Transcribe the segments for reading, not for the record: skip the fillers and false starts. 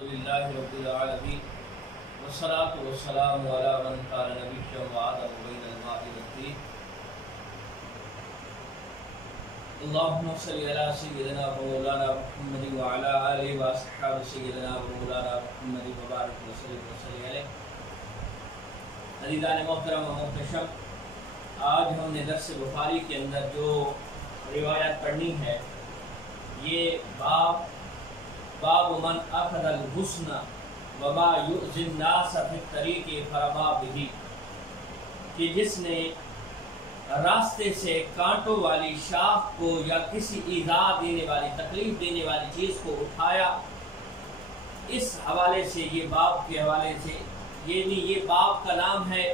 الحمدللہ رب العالمین والصلاة والسلام علی من کان نبیا وآدم بین الماء والطین اللہم صلی علی سیدنا و مولانا محمد وعلی آلہ واصحاب سیدنا و مولانا محمد مبارک وسلم علیہ۔ عزیزان محترم و محتشم، آج ہم نے درس بخاری کے اندر جو روایت پڑھنی ہے یہ باب من اخذ الحسن وما یؤذی الناس فی الطریق فرما بہ، کہ جس نے راستے سے کانٹوں والی شاخ کو یا کسی ایذا دینے والی تکلیف دینے والی چیز کو اٹھایا۔ اس حوالے سے یہ باب کے حوالے سے یہ باب کا نام ہے۔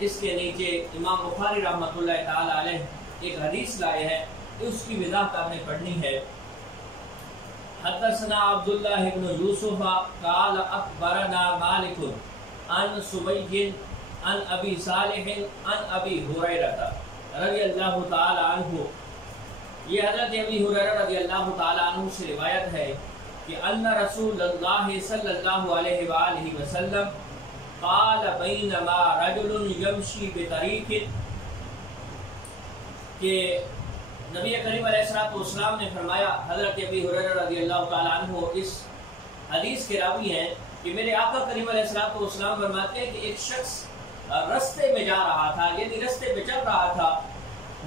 اس کے نیچے امام بخاری رحمۃ اللہ تعالی علیہ ایک حدیث لائے ہیں، اس کی وضاحت آپ نے پڑھنی ہے۔ حدثنا عبداللہ بن یوسف قال اخبرنا مالک عن سبی عن ابی صالح عن ابی ہریرہ رضی اللہ تعالی عنہ۔ یہ حضرت ابی ہریرہ رضی اللہ تعالی عنہ سے روایت ہے کہ ان رسول اللہ صلی اللہ علیہ وآلہ وسلم قال بینما رجل یمشی بطریق، کہ نبی کریم علیہ السلام نے فرمایا، حضرت ابی ہریرہ رضی اللہ تعالیٰ عنہ اس حدیث کے راوی ہیں کہ میرے آقا کریم علیہ السلام فرماتے ہیں کہ ایک شخص رستے میں جا رہا تھا، یعنی رستے پہ چل رہا تھا،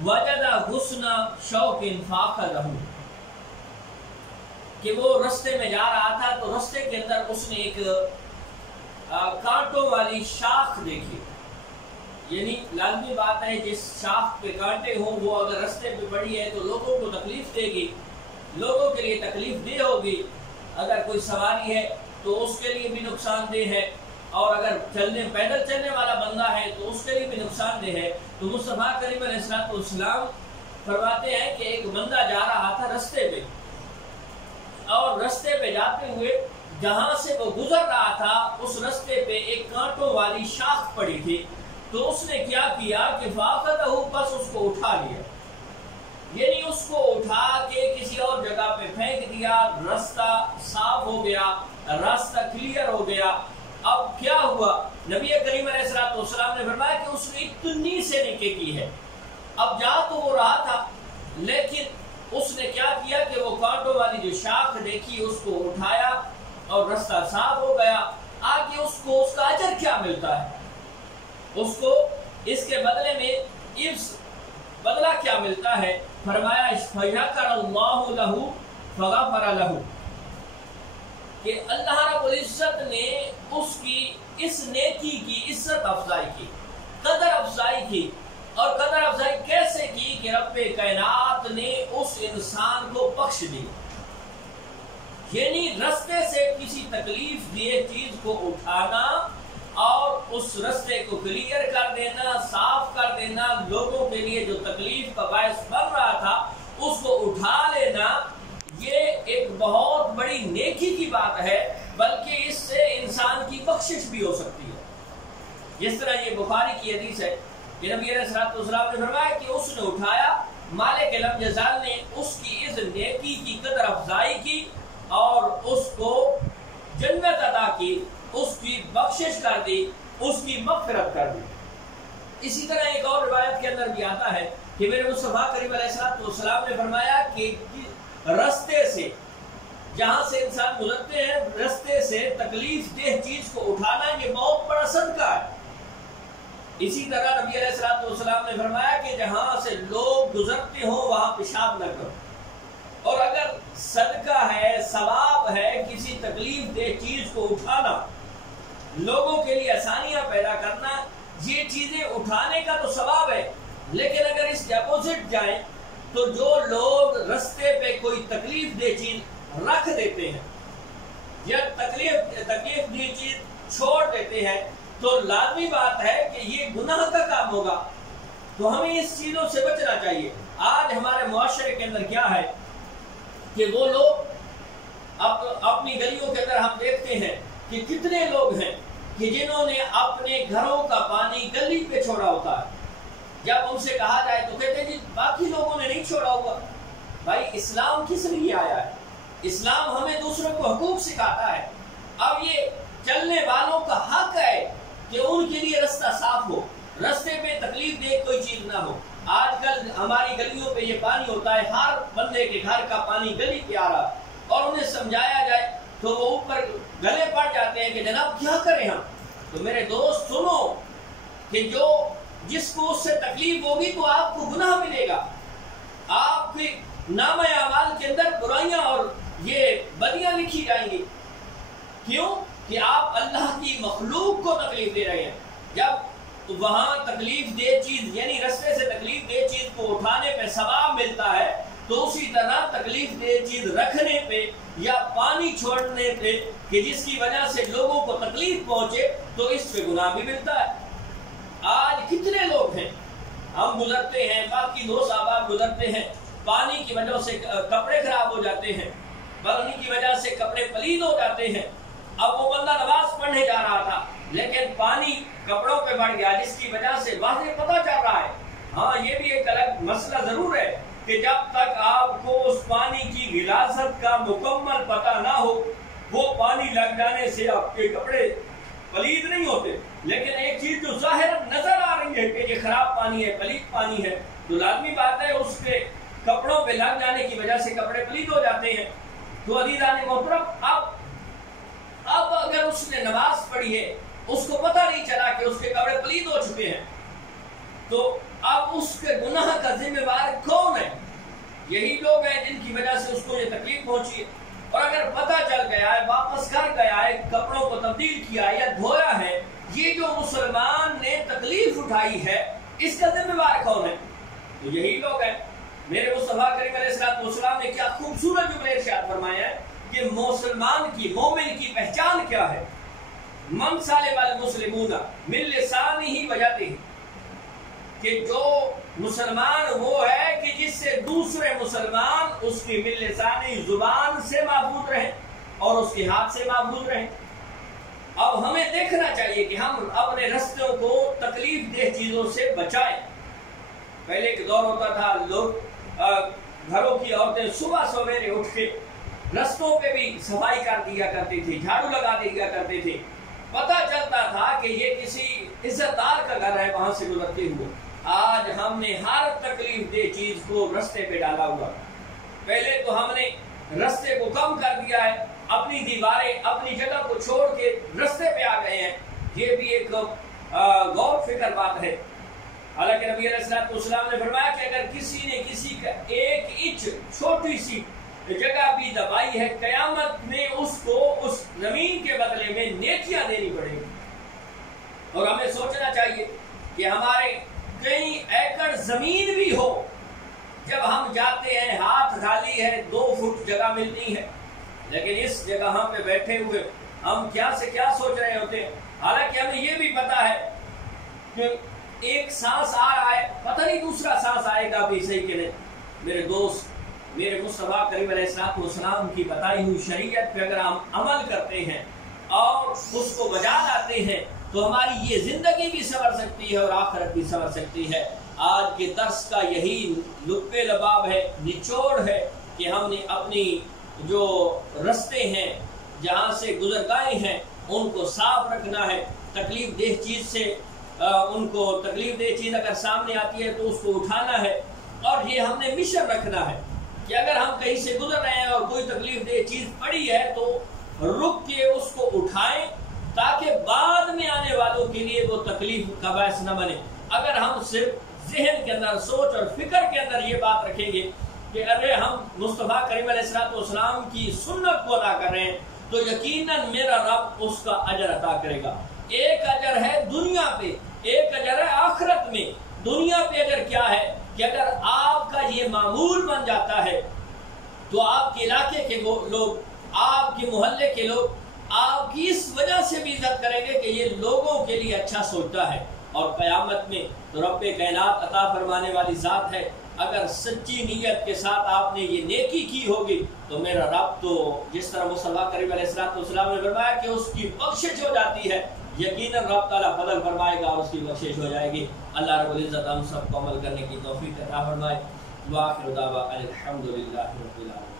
وجد غصن شوک فاخذہ، کہ وہ رستے میں جا رہا تھا تو رستے کے اندر اس نے ایک کانٹوں والی شاخ دیکھی۔ یعنی لازمی بات ہے جس شاخ پہ کانٹے ہوں وہ اگر رستے پہ پڑی ہے تو لوگوں کو تکلیف دے گی، لوگوں کے لیے تکلیف دہ ہوگی۔ اگر کوئی سواری ہے تو اس کے لیے بھی نقصان دہ ہے، اور اگر پیدل چلنے والا بندہ ہے تو اس کے لیے بھی نقصان دہ ہے۔ تو مصطفیٰ کریم علیہ السلام فرماتے ہیں کہ ایک بندہ جا رہا تھا رستے پہ، اور رستے پہ جاتے ہوئے جہاں سے وہ گزر رہا تھا اس رستے پہ ایک کانٹوں والی شاخ پڑی تھی، تو اس نے کیا کیا کہ فاقدہ، بس اس کو اٹھا لیا، یعنی اس کو اٹھا کے کسی اور جگہ پہ پھینک دیا۔ رستہ صاف ہو گیا، راستہ کلیئر ہو گیا۔ اب کیا ہوا؟ نبی کریم علیہ السلام نے فرمایا کہ اس نے اتنی سے نکے کی ہے۔ اب جا تو وہ رہا تھا، لیکن اس نے کیا کیا کہ وہ کانٹوں والی جو شاخ دیکھی اس کو اٹھایا اور رستہ صاف ہو گیا۔ آگے اس کو اس کا اجر کیا ملتا ہے، اس کو اس کے بدلے میں بدلہ کیا ملتا ہے؟ فرمایا فَشَكَرَ اللَّهُ لَهُ فَغَفَرَ لَهُ، کہ اللہ رب العزت نے اس کی اس نیکی کی عزت افزائی کی، قدر افزائی کی۔ اور قدر افزائی کیسے کی کہ رب کائنات نے اس انسان کو بخش دی، یعنی رستے سے کسی تکلیف دیے چیز کو اٹھانا اور اس رستے کو کلیئر کر دینا، صاف کر دینا، لوگوں کے لیے جو تکلیف کا باعث بن رہا تھا اس کو اٹھا لینا، یہ ایک بہت بڑی نیکی کی بات ہے، بلکہ اس سے انسان کی بخشش بھی ہو سکتی ہے۔ جس طرح یہ بخاری کی حدیث ہے کہ نبی علیہ السلام نے فرمایا کہ اس نے اٹھایا، مالک لم یزال نے اس کی اس نیکی کی قدر افزائی کی اور اس کو جنت عطا کی، اس کی بخشش کر دی، اس کی مغفرت کر دی۔ اسی طرح ایک اور روایت کے اندر بھی آتا ہے کہ میرے مصطفیٰ کریم علیہ السلام نے فرمایا کہ رستے سے جہاں سے انسان گزرتے ہیں، رستے سے تکلیف دہ چیز کو اٹھانا یہ بہت بڑا صدقہ ہے۔ اسی طرح نبی علیہ السلام نے فرمایا کہ جہاں سے لوگ گزرتے ہوں وہاں پیشاب نہ کرو، اور اگر صدقہ ہے، ثواب ہے کسی تکلیف دہ چیز کو اٹھانا، لوگوں کے لیے آسانیاں پیدا کرنا، یہ چیزیں اٹھانے کا تو ثواب ہے، لیکن اگر اس کے اپوزٹ جائیں تو جو لوگ رستے پہ کوئی تکلیف دہ چیز رکھ دیتے ہیں یا تکلیف دہ چیز چھوڑ دیتے ہیں تو لازمی بات ہے کہ یہ گناہ کا کام ہوگا۔ تو ہمیں اس چیزوں سے بچنا چاہیے۔ آج ہمارے معاشرے کے اندر کیا ہے کہ وہ لوگ اپنی گلیوں کے اندر ہم دیکھتے ہیں کہ کتنے لوگ ہیں کہ جنہوں نے اپنے گھروں کا پانی گلی پہ چھوڑا ہوتا ہے۔ جب ان سے کہا جائے تو کہتے ہیں جی باقی لوگوں نے نہیں چھوڑا ہوا۔ بھائی اسلام کس لیے آیا ہے؟ اسلام ہمیں دوسروں کو حقوق سکھاتا ہے۔ اب یہ چلنے والوں کا حق ہے کہ ان کے لیے رستہ صاف ہو، رستے پہ تکلیف دے کوئی چیز نہ ہو۔ آج کل ہماری گلیوں پہ یہ پانی ہوتا ہے، ہر بندے کے گھر کا پانی گلی پہ آ رہا، اور انہیں سمجھایا جائے تو وہ اوپر گلے پڑ جاتے ہیں کہ جناب کیا کریں ہم۔ تو میرے دوست سنو کہ جس کو اس سے تکلیف ہوگی تو آپ کو گناہ ملے گا، آپ کے نامہ اعمال کے اندر برائیاں اور یہ بدیاں لکھی جائیں گی۔ کیوں؟ کہ آپ اللہ کی مخلوق کو تکلیف دے رہے ہیں۔ جب وہاں تکلیف دہ چیز یعنی رستے سے تکلیف دہ چیز کو اٹھانے پہ ثواب ملتا ہے، تو اسی طرح تکلیف دہ چیز رکھنے پہ یا پانی چھوڑنے پہ کہ جس کی وجہ سے لوگوں کو تکلیف پہنچے تو اس پہ گناہ بھی ملتا ہے۔ آج کتنے لوگ ہیں، ہم گزرتے ہیں، باقی دوست احباب گزرتے ہیں، پانی کی وجہ سے کپڑے خراب ہو جاتے ہیں، پانی کی وجہ سے کپڑے پلید ہو جاتے ہیں۔ اب وہ بندہ نماز پڑھنے جا رہا تھا لیکن پانی کپڑوں پہ بڑھ گیا، جس کی وجہ سے واضح پتہ چل رہا ہے۔ ہاں یہ بھی ایک الگ مسئلہ ضرور ہے کہ جب تک آپ کو اس پانی کی غلاظت کا مکمل پتہ نہ ہو، وہ پانی لگ جانے سے آپ کے کپڑے پلید نہیں ہوتے، لیکن ایک چیز جو ظاہر نظر آ رہی ہے کہ یہ خراب پانی ہے، پلید پانی ہے، تو لازمی بات ہے اس کے کپڑوں پہ لگ جانے کی وجہ سے کپڑے پلید ہو جاتے ہیں۔ تو عزیزان محترم، اب اگر اس نے نماز پڑھی ہے، اس کو پتہ نہیں چلا کہ اس کے کپڑے پلید ہو چکے ہیں، تو اب اس کے گناہ کا ذمہ دار کون ہے؟ یہی لوگ ہیں جن کی وجہ سے اس کو یہ تکلیف پہنچی ہے۔ اور اگر پتہ چل گیا ہے، واپس کر گیا ہے، کپڑوں کو تبدیل کیا یا دھویا ہے، یہ جو مسلمان نے تکلیف اٹھائی ہے، اس کا ذمہ دار کون ہے؟ تو یہی لوگ ہیں۔ میرے مصطفیٰ کریم علیہ السلام نے کیا خوبصورت جملے ارشاد فرمایا ہے کہ مسلمان کی، مومن کی پہچان کیا ہے؟ من سالم المسلمون من لسانہ و یدہ، کہ جو مسلمان وہ ہے کہ جس سے دوسرے مسلمان اس کی من لسانی زبان سے محفوظ رہے اور اس کے ہاتھ سے محفوظ رہے۔ اب ہمیں دیکھنا چاہیے کہ ہم اپنے رستوں کو تکلیف دہ چیزوں سے بچائیں۔ پہلے ایک دور ہوتا تھا، لوگ گھروں کی عورتیں صبح سویرے اٹھ کے رستوں پہ بھی صفائی کر دیا کرتی تھی، جھاڑو لگا دیا کرتے تھے، پتہ چلتا تھا کہ یہ کسی عزت دار کا گھر ہے وہاں سے گزرتے ہوئے۔ آج ہم نے ہر تکلیف دہ چیز کو رستے پہ ڈالا ہوا۔ پہلے تو ہم نے رستے کو کم کر دیا ہے، اپنی دیواریں اپنی جگہ کو چھوڑ کے رستے پہ آ گئے ہیں۔ یہ بھی ایک غور فکر بات ہے۔ حالانکہ نبی علیہ السلام نے فرمایا کہ اگر کسی نے کسی کا ایک انچ چھوٹی سی جگہ بھی دبائی ہے، قیامت میں اس کو اس زمین کے بدلے میں نیکیاں دینی پڑے گی۔ اور ہمیں سوچنا چاہیے کہ ہمارے کئی ایکڑ زمین بھی ہو، جب ہم جاتے ہیں ہاتھ خالی ہے، 2 فٹ جگہ ملتی ہے، لیکن اس جگہ پہ بیٹھے ہوئے ہم کیا سے کیا سوچ رہے ہوتے ہیں۔ حالانکہ ہمیں یہ بھی پتا ہے کہ ایک سانس آ رہا ہے، پتہ نہیں دوسرا سانس آئے گا بھی صحیح کہ نہیں۔ میرے دوست، میرے مصطفیٰ کریم علیہ السلام کی بتائی ہوئی شریعت پہ اگر ہم عمل کرتے ہیں اور اس کو بجا لاتے ہیں تو ہماری یہ زندگی بھی سنور سکتی ہے اور آخرت بھی سنور سکتی ہے۔ آج کے درس کا یہی لبِ لباب ہے، نچوڑ ہے کہ ہم نے اپنی جو رستے ہیں، جہاں سے گزرگاہیں ہیں، ان کو صاف رکھنا ہے۔ تکلیف دہ چیز سے ان کو تکلیف دہ چیز اگر سامنے آتی ہے تو اس کو اٹھانا ہے، اور یہ ہم نے مشن رکھنا ہے کہ اگر ہم کہیں سے گزر رہے ہیں اور کوئی تکلیف دہ چیز پڑی ہے تو رک کے اس کو اٹھائیں، تاکہ بعد میں آنے والوں کے لیے وہ تکلیف کا باعث نہ بنے۔ اگر ہم صرف ذہن کے اندر، سوچ اور فکر کے اندر یہ بات رکھیں گے کہ ارے ہم مصطفیٰ کریم علیہ السلام کی سنت کو ادا کر رہے ہیں، تو یقیناً میرا رب اس کا اجر عطا کرے گا۔ ایک اجر ہے دنیا پہ، ایک اجر ہے آخرت میں۔ دنیا پہ اجر کیا ہے کہ اگر آپ کا یہ معمول بن جاتا ہے تو آپ کے علاقے کے لوگ، آپ کے محلے کے لوگ آپ کی اس وجہ سے بھی عزت کریں گے کہ یہ لوگوں کے لیے اچھا سوچتا ہے۔ اور قیامت میں تو رب کائنات عطا فرمانے والی ذات ہے، اگر سچی نیت کے ساتھ آپ نے یہ نیکی کی ہوگی تو میرا رب تو جس طرح مصطفیٰ کریم علیہ السلام نے فرمایا کہ اس کی بخشش ہو جاتی ہے، یقیناً رب تعالیٰ فضل فرمائے گا اور اس کی بخشش ہو جائے گی۔ اللہ رب العزت ہم سب کو عمل کرنے کی توفیق عطا فرمائے۔ وآخر دعوانا الحمدللہ رب العالمین۔